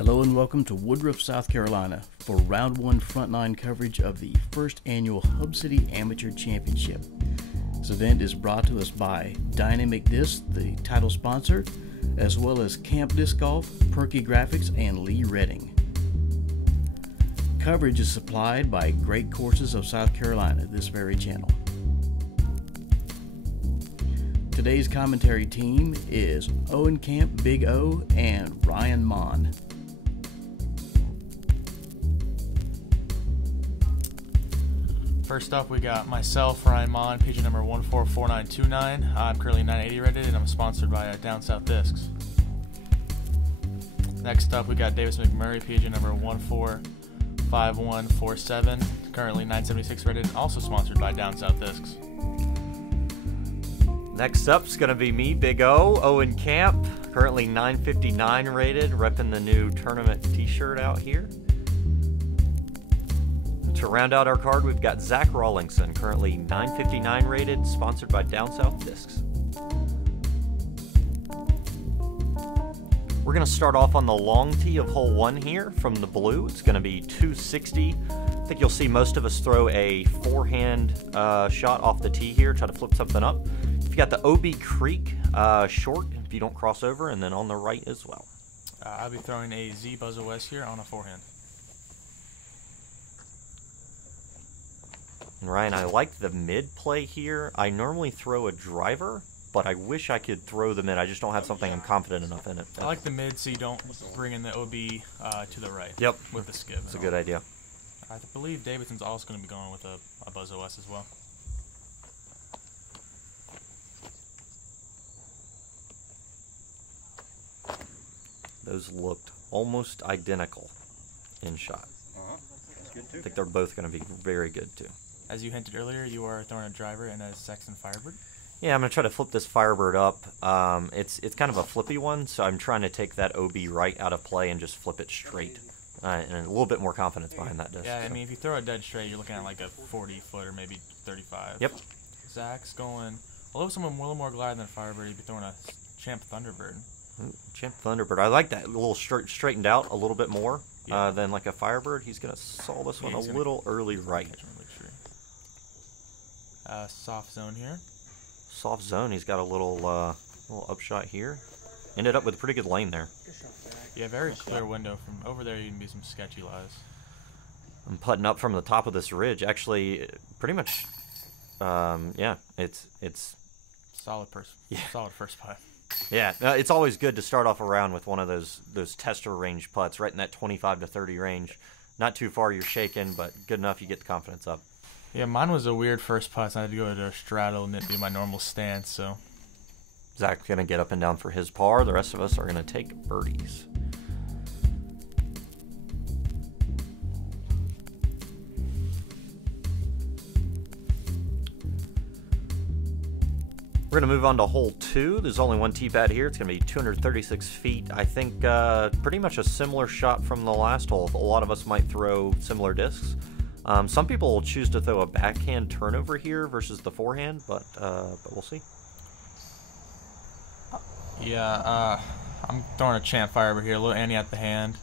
Hello and welcome to Woodruff, South Carolina for Round 1 Front 9 coverage of the first annual Hub City Amateur Championship. This event is brought to us by Dynamic Disc, the title sponsor, as well as Camp Disc Golf, Perky Graphics, and Lee Redding. Coverage is supplied by Great Courses of South Carolina, this very channel. Today's commentary team is Owen Camp, Big O, and Ryan Mon. First up, we got myself, Ryan Mon, PG number 144929. I'm currently 980 rated, and I'm sponsored by Down South Discs. Next up, we got Davis McMurray, PG number 145147, currently 976 rated, and also sponsored by Down South Discs. Next up is going to be me, Big O, Owen Camp, currently 959 rated, repping the new tournament t-shirt out here. To round out our card, we've got Zach Rawlingson, currently 959 rated, sponsored by Down South Discs. We're going to start off on the long tee of hole 1 here from the blue. It's going to be 260. I think you'll see most of us throw a forehand shot off the tee here, try to flip something up. You've got the OB Creek short if you don't cross over, and then on the right as well. I'll be throwing a Z Buzz OS here on a forehand. And Ryan, I like the mid play here. I normally throw a driver, but I wish I could throw the mid. I just don't have something I'm confident enough in it. I like the mid so you don't bring in the OB to the right. Yep. With the skip. It's a good idea. I believe Davidson's also going to be going with a Buzz OS as well. Those looked almost identical in shot. That's good too. I think they're both going to be very good too. As you hinted earlier, you are throwing a driver and a Sexton Firebird. Yeah, I'm going to try to flip this Firebird up. It's kind of a flippy one, so I'm trying to take that OB right out of play and just flip it straight. And a little bit more confidence behind that disc. Yeah, I mean, if you throw it dead straight, you're looking at like a 40-foot or maybe 35. Yep. Zach's going a little more glide than a Firebird. He'd be throwing a Champ Thunderbird. Champ Thunderbird. I like that a little straightened out a little bit more than like a Firebird. He's going to saw this one a little early right. Soft zone here. Soft zone. He's got a little upshot here. Ended up with a pretty good lane there. Yeah, very clear window. From over there, you can be some sketcy lies. I'm putting up from the top of this ridge. Actually, pretty much, yeah, it's solid first putt. Yeah, it's always good to start off a round with one of those tester range putts, right in that 25 to 30 range. Not too far you're shaking, but good enough you get the confidence up. Yeah, mine was a weird first putt. So I had to go to a straddle and it be my normal stance. So Zach's gonna get up and down for his par. The rest of us are gonna take birdies. We're going to move on to hole 2. There's only one tee pad here. It's going to be 236 feet. I think pretty much a similar shot from the last hole. A lot of us might throw similar discs. Some people will choose to throw a backhand turnover here versus the forehand, but we'll see. Yeah, I'm throwing a Champ Firebird here. A little Annie at the hand.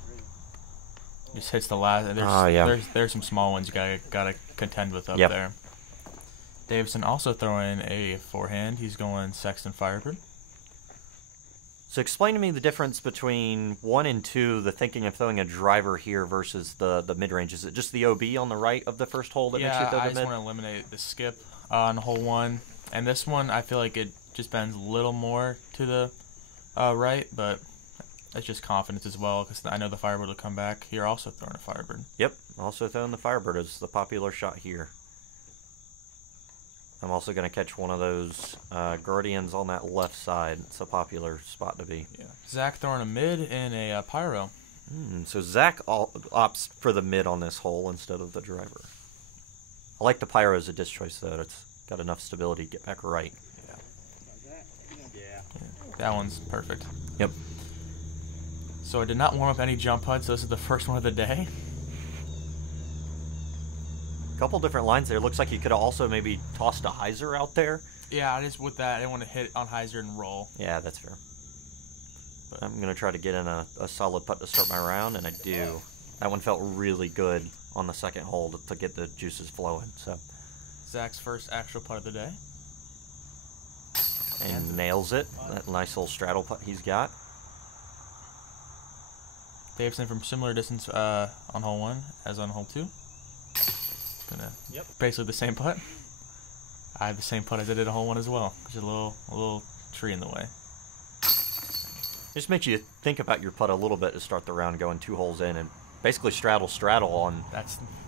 Just hits the last. There's some small ones you gotta contend with up there. Davidson also throwing a forehand. He's going Sexton Firebird. So explain to me the difference between 1 and 2, the thinking of throwing a driver here versus the mid-range. Is it just the OB on the right of the first hole that makes you throw the mid? Yeah, I just want to eliminate the skip on hole 1. And this one, I feel like it just bends a little more to the right, but that's just confidence as well, because I know the Firebird will come back. You're also throwing a Firebird. Yep, also throwing the Firebird as the popular shot here. I'm also going to catch one of those Guardians on that left side. It's a popular spot to be. Yeah. Zach throwing a mid and a Pyro. So Zach opts for the mid on this hole instead of the driver. I like the Pyro as a disc choice, though. It's got enough stability to get back right. Yeah. That one's perfect. Yep. So I did not warm up any jump putts, so this is the first one of the day. Couple different lines there. Looks like you could have also maybe tossed a hyzer out there. Yeah, with that, I didn't want to hit on hyzer and roll. Yeah, that's fair. But I'm going to try to get in a solid putt to start my round, and I do. That one felt really good on the second hole to get the juices flowing. So Zach's first actual putt of the day. And nails it. That nice little straddle putt he's got. Davidson from similar distance on hole 1 as on hole 2. Basically the same putt. I had the same putt as I did on hole 1 as well. Just a little tree in the way. Just makes you think about your putt a little bit to start the round, going 2 holes in and basically straddle on.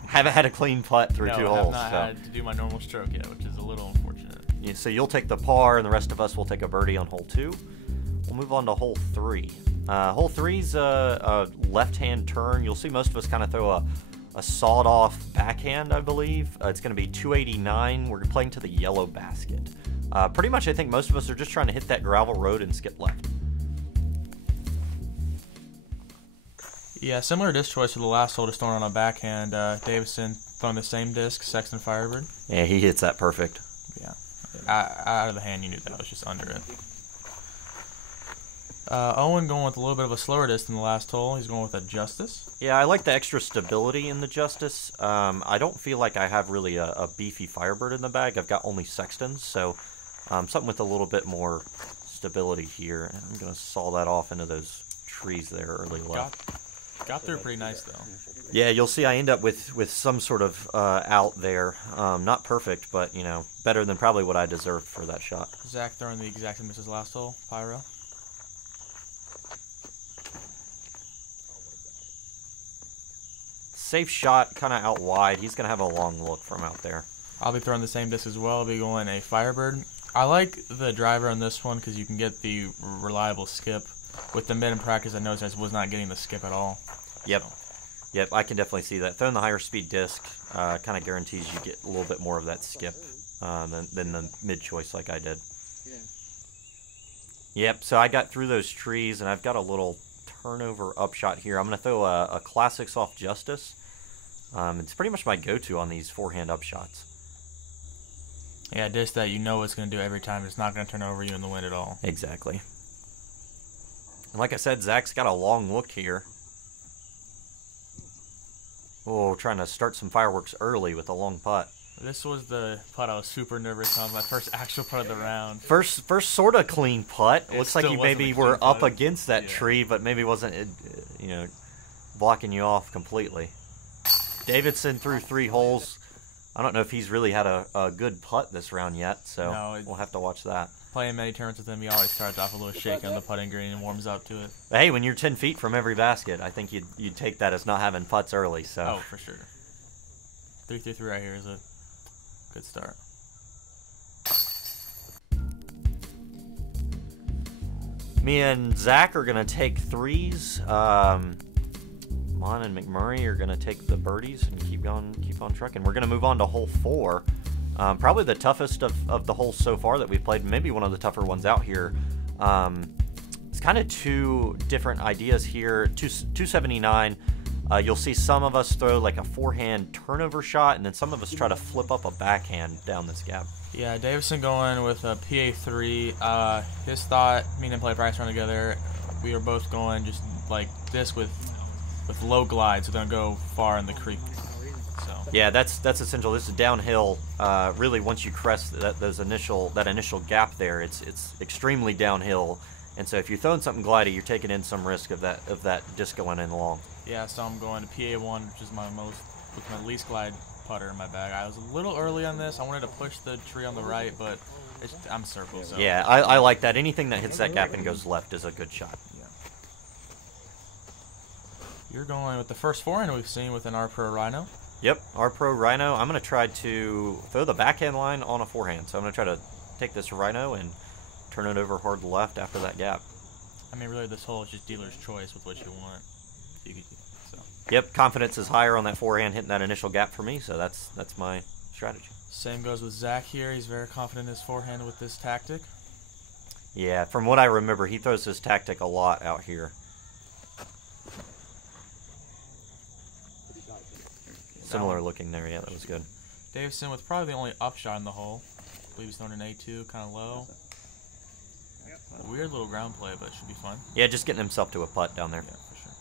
Haven't had a clean putt through 2 holes. I have not had to do my normal stroke yet, which is a little unfortunate. Yeah, so you'll take the par, and the rest of us will take a birdie on hole 2. We'll move on to hole 3. Hole 3's a left-hand turn. You'll see most of us kind of throw a sawed-off backhand, I believe. It's going to be 289. We're playing to the yellow basket. Pretty much, I think most of us are just trying to hit that gravel road and skip left. Yeah, similar disc choice to the last hole, just throwing on a backhand. Davison throwing the same disc, Sexton Firebird. Yeah, he hits that perfect. Yeah. Out of the hand, you knew that. I was just under it. Owen going with a little bit of a slower disc than the last hole. He's going with a Justice. Yeah, I like the extra stability in the Justice. I don't feel like I have really a beefy Firebird in the bag. I've got only Sextons, so something with a little bit more stability here. I'm going to saw that off into those trees there early left. Got through pretty nice, though. Yeah, you'll see I end up with some sort of out there. Not perfect, but, you know, better than probably what I deserved for that shot. Zach throwing the exact same miss as last hole, Pyro. Safe shot, kind of out wide. He's going to have a long look from out there. I'll be throwing the same disc as well. I'll be going a Firebird. I like the driver on this one because you can get the reliable skip. With the mid in practice, I noticed I was not getting the skip at all. Yep. Yep, I can definitely see that. Throwing the higher speed disc kind of guarantees you get a little bit more of that skip than the mid choice like I did. Yep, so I got through those trees, and I've got a little turnover upshot here. I'm going to throw a classic soft Justice. It's pretty much my go-to on these forehand upshots. Yeah, a disc that you know it's going to do every time. It's not going to turn over you in the wind at all. Exactly. And like I said, Zach's got a long look here. Oh, trying to start some fireworks early with a long putt. This was the putt I was super nervous on. My first actual putt of the round. First sort of clean putt. Looks like you maybe were up against that tree, but maybe wasn't, you know, blocking you off completely. Davidson threw 3 holes. I don't know if he's really had a good putt this round yet, so we'll have to watch that. Playing many tournaments with him, he always starts off a little shaky on the putting green and warms up to it. But hey, when you're 10 feet from every basket, I think you'd take that as not having putts early. So. Oh, for sure. 3-3-3 right here is a good start. Me and Zach are going to take 3s. Mon and McMurray are going to take the birdies and keep on trucking. We're going to move on to hole 4. Probably the toughest of the holes so far that we've played. Maybe one of the tougher ones out here. It's kind of 2 different ideas here. 279. You'll see some of us throw like a forehand turnover shot, and then some of us try to flip up a backhand down this gap. Yeah, Davison going with a PA3. His thought, me and him play practice run together. We were both going just like this with low glide, so don't go far in the creek. So. Yeah, that's essential. This is downhill. Really, once you crest that initial gap there, it's extremely downhill. And so if you're throwing something glidey, you're taking in some risk of that disc going in long. Yeah, so I'm going to PA1, which is my least glide putter in my bag. I was a little early on this. I wanted to push the tree on the right, but I'm circled. So. Yeah, I like that. Anything that hits that gap and goes left is a good shot. Yeah. You're going with the first forehand we've seen with an R-Pro Rhino. Yep, R-Pro Rhino. I'm going to try to throw the backhand line on a forehand. So I'm going to try to take this Rhino and turn it over hard left after that gap. I mean, really, this hole is just dealer's choice with what you want. Yep, confidence is higher on that forehand hitting that initial gap for me, so that's my strategy. Same goes with Zach here. He's very confident in his forehand with this tactic. Yeah, from what I remember, he throws this tactic a lot out here. Similar looking there, yeah, that was good. Davison with probably the only upshot in the hole. I believe he's throwing an A2, kind of low. weird little ground play, but it should be fun. Yeah, just getting himself to a putt down there. Yeah, for sure.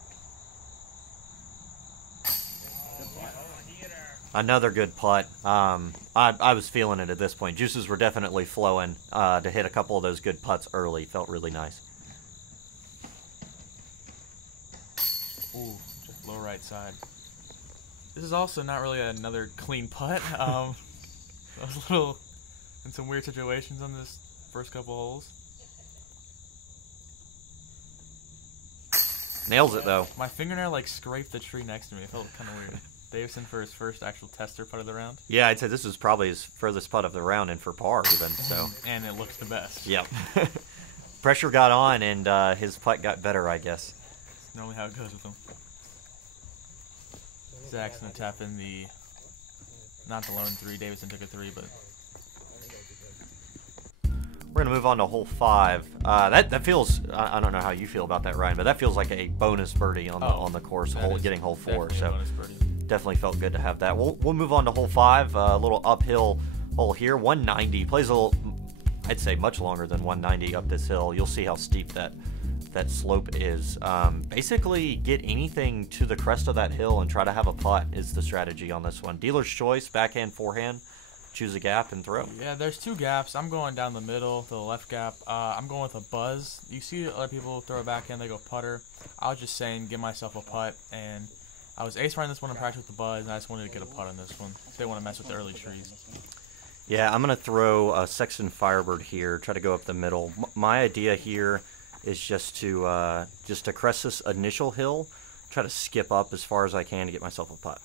Another good putt. I was feeling it at this point. Juices were definitely flowing to hit a couple of those good putts early. Felt really nice. Ooh, just low right side. This is also not really another clean putt. I was a little in some weird situations on this first couple holes. Nails it, though. My fingernail, like, scraped the tree next to me. It felt kind of weird. Davison for his first actual tester putt of the round. Yeah, I'd say this was probably his furthest putt of the round and for par, even. So. And it looked the best. Yep. Pressure got on, and his putt got better, I guess. That's normally how it goes with him. Zach's going to tap in the, not the lone 3. Davison took a 3, but... We're going to move on to hole 5. That feels, I don't know how you feel about that, Ryan, but that feels like a bonus birdie on the course, getting hole 4. So definitely felt good to have that. We'll move on to hole 5, a little uphill hole here. 190, plays a little, I'd say much longer than 190 up this hill. You'll see how steep that slope is. Basically, get anything to the crest of that hill and try to have a putt is the strategy on this one. Dealer's choice, backhand, forehand. Choose a gap and throw. Yeah, there's 2 gaps. I'm going down the middle to the left gap. I'm going with a buzz. You see other people throw a backhand, they go putter. I was just saying, give myself a putt, and I was ace running this one in practice with the buzz, and I just wanted to get a putt on this one. Didn't want to mess with the early trees. Yeah, I'm going to throw a Sexton Firebird here, try to go up the middle. My idea here is just to crest this initial hill, try to skip up as far as I can to get myself a putt.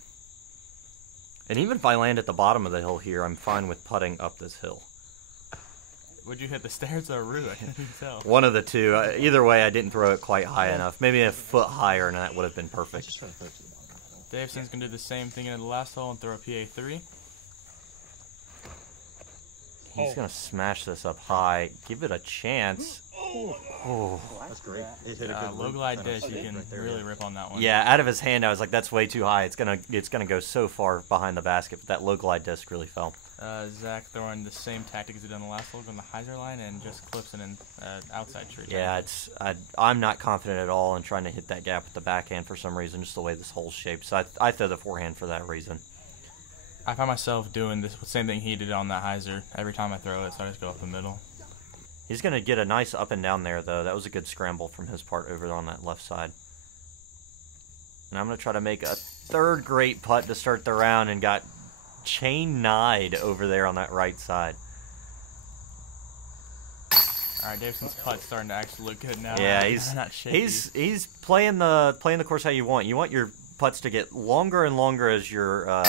And even if I land at the bottom of the hill here, I'm fine with putting up this hill. Would you hit the stairs or a root? I couldn't tell. One of the two. Either way, I didn't throw it quite high enough. Maybe a foot higher, and that would have been perfect. Davison's going to do the same thing in the last hole and throw a PA3. He's going to smash this up high. Give it a chance. Oh, that's great. Low glide dish, you can really rip on that one. Yeah, out of his hand, I was like, that's way too high. It's gonna go so far behind the basket, but that low glide disc really fell. Zach throwing the same tactic as he did on the last hole, on the hyzer line, and just clips it in outside tree. Yeah, I'm not confident at all in trying to hit that gap with the backhand for some reason, just the way this hole's shaped. So I throw the forehand for that reason. I find myself doing the same thing he did on that hyzer every time I throw it, so I just go up the middle. He's going to get a nice up and down there, though. That was a good scramble from his part over on that left side. And I'm going to try to make a third great putt to start the round and got chain 9'd over there on that right side. All right, Davison's putt's starting to actually look good now. Yeah, he's playing the course how you want. You want your putts to get longer and longer as your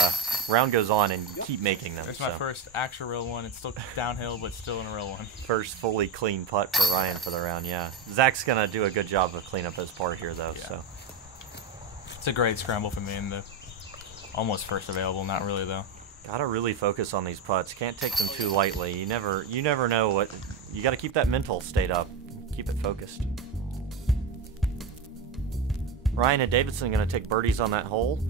round goes on, and keep making them. There's my first actual real one. It's still downhill, but still in a real one. First fully clean putt for Ryan for the round, yeah. Zach's going to do a good job of cleaning up his part here, though. Yeah. So it's a great scramble for me in the almost first available. Not really, though. Got to really focus on these putts. Can't take them too lightly. You never know what... You got to keep that mental state up. Keep it focused. Ryan and Davidson are going to take birdies on that hole.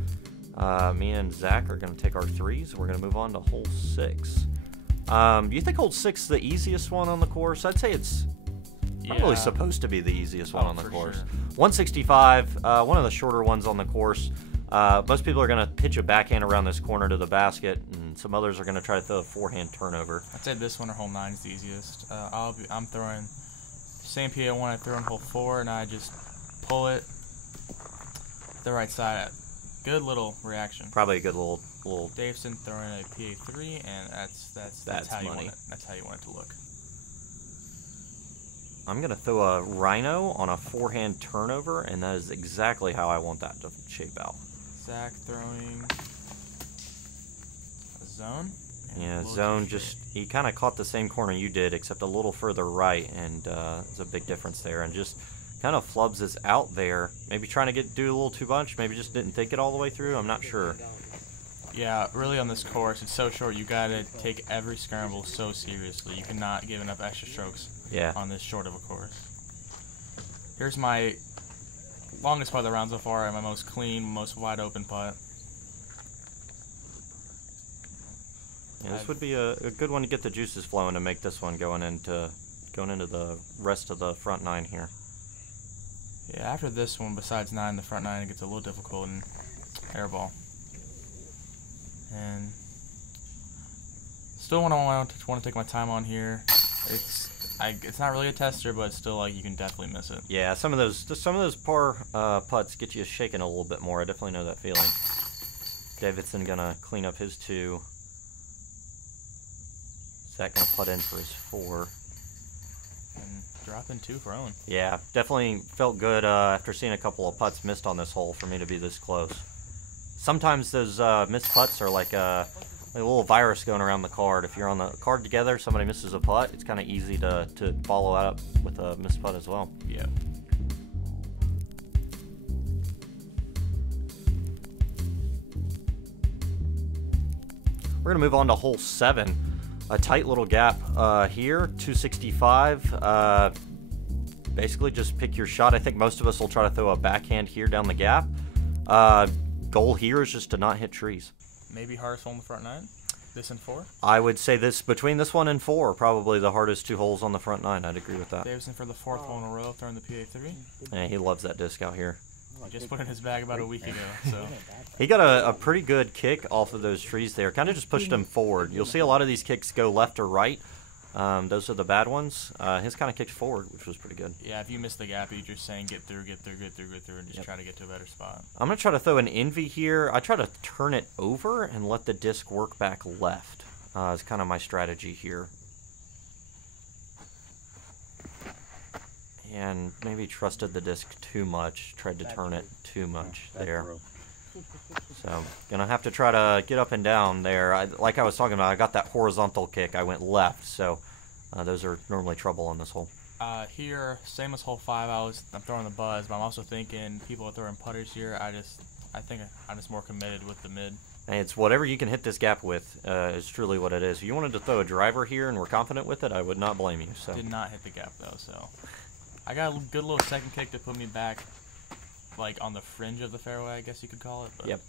Me and Zach are going to take our 3s. We're going to move on to hole 6. Do you think hole 6 is the easiest one on the course? I'd say it's probably supposed to be the easiest one on the course. Sure. 165, one of the shorter ones on the course. Most people are going to pitch a backhand around this corner to the basket, and some others are going to try to throw a forehand turnover. I'd say this one or hole 9 is the easiest. I'm throwing the same PA1 I threw on hole 4, and I just pull it the right side. Good little reaction. Probably a good little. Davison throwing a PA3, and that's how you want it. That's how you want it to look. I'm gonna throw a rhino on a forehand turnover, and that is exactly how I want that to shape out. Zach throwing a zone. Yeah, zone. He kind of caught the same corner you did, except a little further right, and there's a big difference there. And just kind of flubs this out there. Maybe trying to do a little too much. Maybe just didn't think it all the way through. I'm not sure. Yeah, really on this course, it's so short. You gotta take every scramble so seriously. You cannot give enough extra strokes on this short of a course. Here's my longest putt of the round so far, and my most clean, most wide open putt. Yeah, this would be a good one to get the juices flowing to make this one going into going into the rest of the front 9 here. Yeah, after this one, besides 9, the front 9 it gets a little difficult in airball. And still want to take my time on here. It's not really a tester, but still, like, you can definitely miss it. Yeah, some of those par putts get you shaking a little bit more. I definitely know that feeling. Davidson gonna clean up his 2. Zach gonna putt in for his 4. And drop in 2 for Owen. Yeah, definitely felt good after seeing a couple of putts missed on this hole for me to be this close. Sometimes those missed putts are like a little virus going around the card. If you're on the card together, somebody misses a putt, it's kind of easy to follow up with a missed putt as well. Yeah. We're going to move on to hole 7. A tight little gap here, 265. Basically just pick your shot. I think most of us will try to throw a backhand here down the gap. Goal here is just to not hit trees. Maybe hardest hole in the front 9? This and 4? I would say between this one and 4, probably the hardest 2 holes on the front 9. I'd agree with that. Davison for the 4th hole in a row, throwing the PA3. Yeah, he loves that disc out here. He just put it in his bag about a week ago, so. He got a pretty good kick off of those trees there. Kind of just pushed him forward. You'll see a lot of these kicks go left or right. Those are the bad ones. His kind of kicked forward, which was pretty good. Yeah, if you miss the gap, you're just saying get through, and just try to get to a better spot. I'm going to try to throw an envy here. I try to turn it over and let the disc work back left. Is kind of my strategy here. And maybe trusted the disc too much. Tried to turn it too much there. So, gonna have to try to get up and down there. Like I was talking about, I got that horizontal kick. I went left, so those are normally trouble on this hole. Here, same as hole 5, I'm throwing the buzz, but I'm also thinking people are throwing putters here. I think I'm just more committed with the mid. And it's whatever you can hit this gap with is truly what it is. If you wanted to throw a driver here and were confident with it, I would not blame you. So. Did not hit the gap though, so I got a good little second kick to put me back, like on the fringe of the fairway, I guess you could call it. But yep.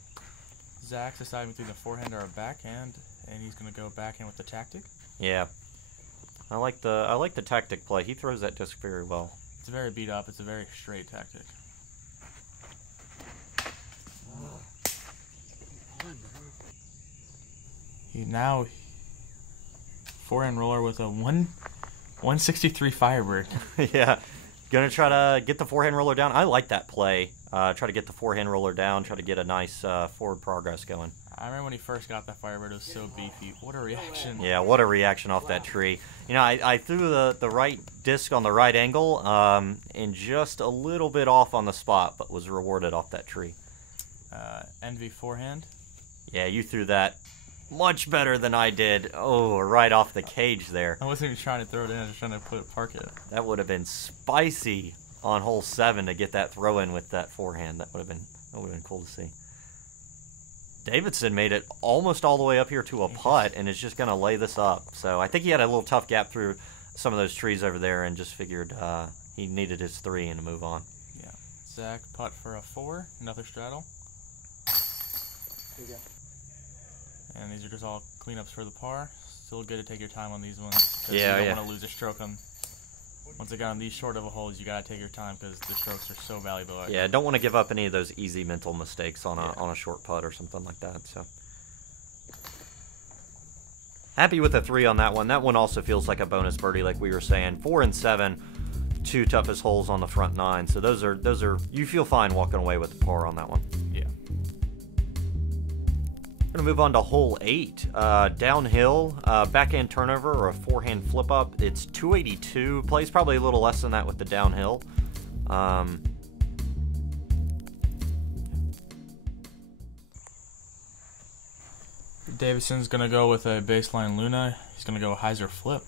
Zach's deciding between a forehand or a backhand, and he's gonna go backhand with the tactic. Yeah, I like the tactic play. He throws that disc very well. It's very beat up. It's a very straight tactic. Now, forehand roller with a 163 Firebird. Yeah, gonna try to get the forehand roller down. I like that play. Try to get the forehand roller down. Try to get a nice forward progress going. I remember when he first got that Firebird, it was so beefy. What a reaction. Yeah, what a reaction off that tree. You know, I threw the right disc on the right angle and just a little bit off on the spot, but was rewarded off that tree. Envy forehand. Yeah, you threw that much better than I did. Oh, right off the cage there. I wasn't even trying to throw it in. I was just trying to park it. That would have been spicy on hole 7 to get that throw in with that forehand. That would have been cool to see. Davidson made it almost all the way up here to a putt and is just going to lay this up. So I think he had a little tough gap through some of those trees over there and just figured he needed his 3 and to move on. Yeah. Zach putt for a 4, another straddle. Here you go. And these are just all cleanups for the par. Still good to take your time on these ones. Yeah, you don't want to lose a stroke on. Once again, on these short of a holes, you gotta take your time because the strokes are so valuable. Yeah, don't want to give up any of those easy mental mistakes on a short putt or something like that. So happy with the 3 on that one. That one also feels like a bonus birdie, like we were saying. 4 and 7, 2 toughest holes on the front 9. So those are you feel fine walking away with the par on that one. Yeah. Going to move on to hole 8, downhill, backhand turnover or a forehand flip up. It's 282, plays probably a little less than that with the downhill. Davidson's going to go with a baseline Luna. He's going to go a hyzer flip.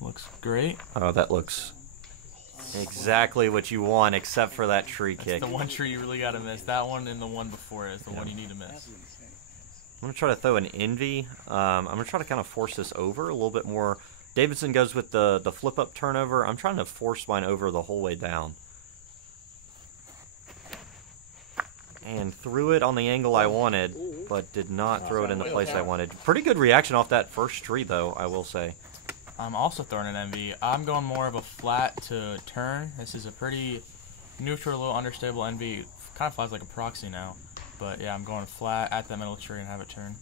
Looks great. Oh, that looks exactly what you want, except for that tree kick. That's the one tree you really got to miss. That one and the one before it is the one you need to miss. I'm going to try to throw an envy. I'm going to try to kind of force this over a little bit more. Davidson goes with the flip-up turnover. I'm trying to force mine over the whole way down. and threw it on the angle I wanted, but did not throw it in the place I wanted. Pretty good reaction off that first tree, though, I will say. I'm also throwing an NV. I'm going more of a flat to turn. This is a pretty neutral, a little understable NV. Kind of flies like a proxy now. But yeah, I'm going flat at that middle tree and have it turn.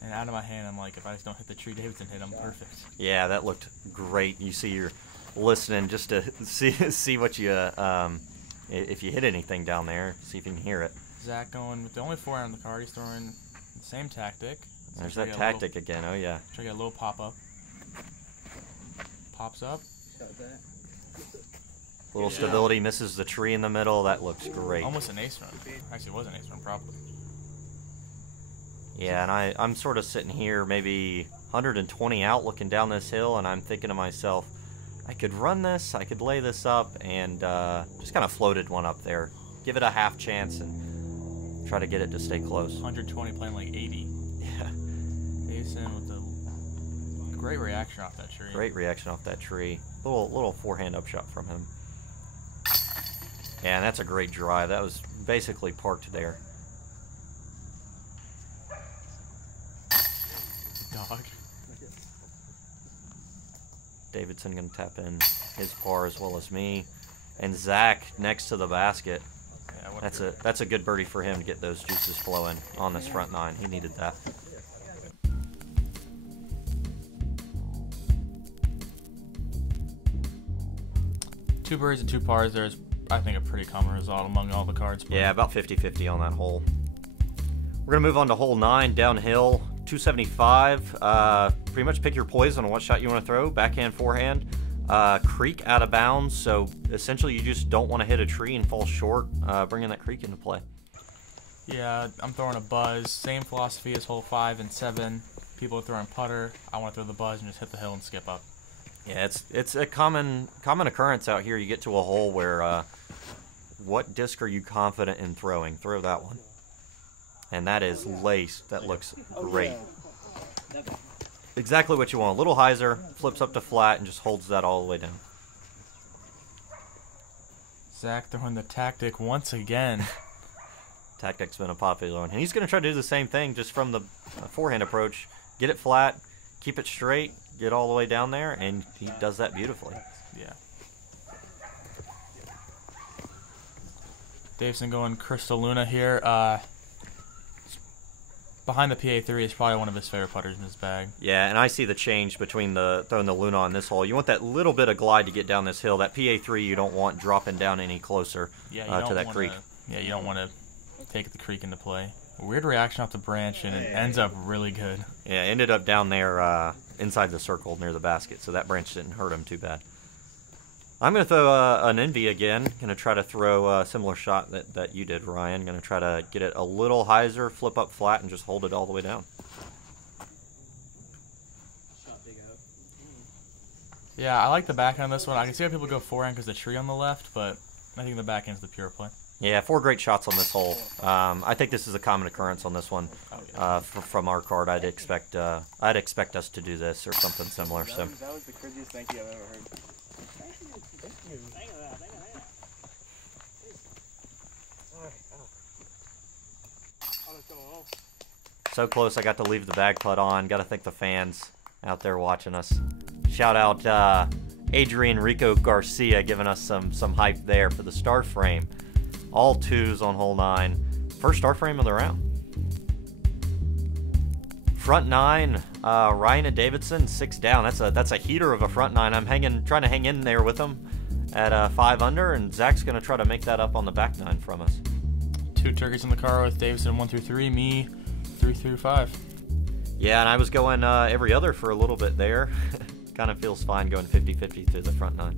And out of my hand, I'm like, if I just don't hit the tree Davidson hit, I'm perfect. Yeah, that looked great. You see, you're listening just to see what you, if you hit anything down there, see if you can hear it. Zach going with the only forehand on the card. He's throwing the same tactic. There's that tactic again. Oh yeah. Try to get a little pop up. Pops up. Little stability, misses the tree in the middle. That looks great. Almost an ace run. Actually, it was an ace run, probably. Yeah, and I'm sort of sitting here, maybe 120 out, looking down this hill, and I'm thinking to myself, I could run this, I could lay this up, and just kind of floated one up there. Give it a half chance and try to get it to stay close. 120 playing like 80. Yeah. Davidson with a great reaction off that tree. Great reaction off that tree. Little forehand upshot from him. Yeah, and that's a great drive. That was basically parked there. Dog. Davidson gonna tap in his par as well as me, and Zach next to the basket. Yeah, that's a good birdie for him to get those juices flowing on this front nine. He needed that. Two birdies and two pars. There's, I think, a pretty common result among all the cards. Yeah, about 50-50 on that hole. We're gonna move on to hole 9 downhill. 275. Pretty much pick your poison on what shot you want to throw. Backhand, forehand. Creek out of bounds, so essentially you just don't want to hit a tree and fall short, bringing that creek into play. Yeah, I'm throwing a buzz. Same philosophy as hole 5 and 7. People are throwing putter. I want to throw the buzz and just hit the hill and skip up. Yeah, it's a common occurrence out here. You get to a hole where what disc are you confident in throwing? Throw that one. And that is laced. That looks great. Exactly what you want. A little hyzer, flips up to flat, and just holds that all the way down. Zach throwing the tactic once again. Tactic's been a popular one. And he's going to try to do the same thing just from the forehand approach. Get it flat, keep it straight, get all the way down there, and he does that beautifully. Yeah. Davidson going Crystal Luna here. Behind the PA3 is probably one of his favorite putters in his bag. Yeah, and I see the change between throwing the Luna on this hole. You want that little bit of glide to get down this hill. That PA3 you don't want dropping down any closer to that creek. Yeah, you don't want to take the creek into play. A weird reaction off the branch, and it ends up really good. Yeah, it ended up down there inside the circle near the basket, so that branch didn't hurt him too bad. I'm going to throw an envy again. Going to try to throw a similar shot that you did, Ryan. Going to try to get it a little hyzer, flip up flat, and just hold it all the way down. Yeah, I like the backhand on this one. I can see how people go forehand because the tree on the left, but I think the backhand's the pure play. Yeah, 4 great shots on this hole. I think this is a common occurrence on this one. Oh, yeah. From our card, I'd expect us to do this or something similar. So that was the craziest thank you I've ever heard. So close, I got to leave the bag putt on. Got to thank the fans out there watching us. Shout out Adrian Rico Garcia giving us some hype there for the star frame. All 2s on hole 9. First star frame of the round. Front 9, Ryan and Davidson 6 down. That's a heater of a front 9. I'm trying to hang in there with them at 5 under, and Zach's gonna try to make that up on the back 9 from us. 2 turkeys in the car with Davidson 1 through 3, me 3 through 5. Yeah, and I was going every other for a little bit there. Kind of feels fine going 50-50 through the front 9.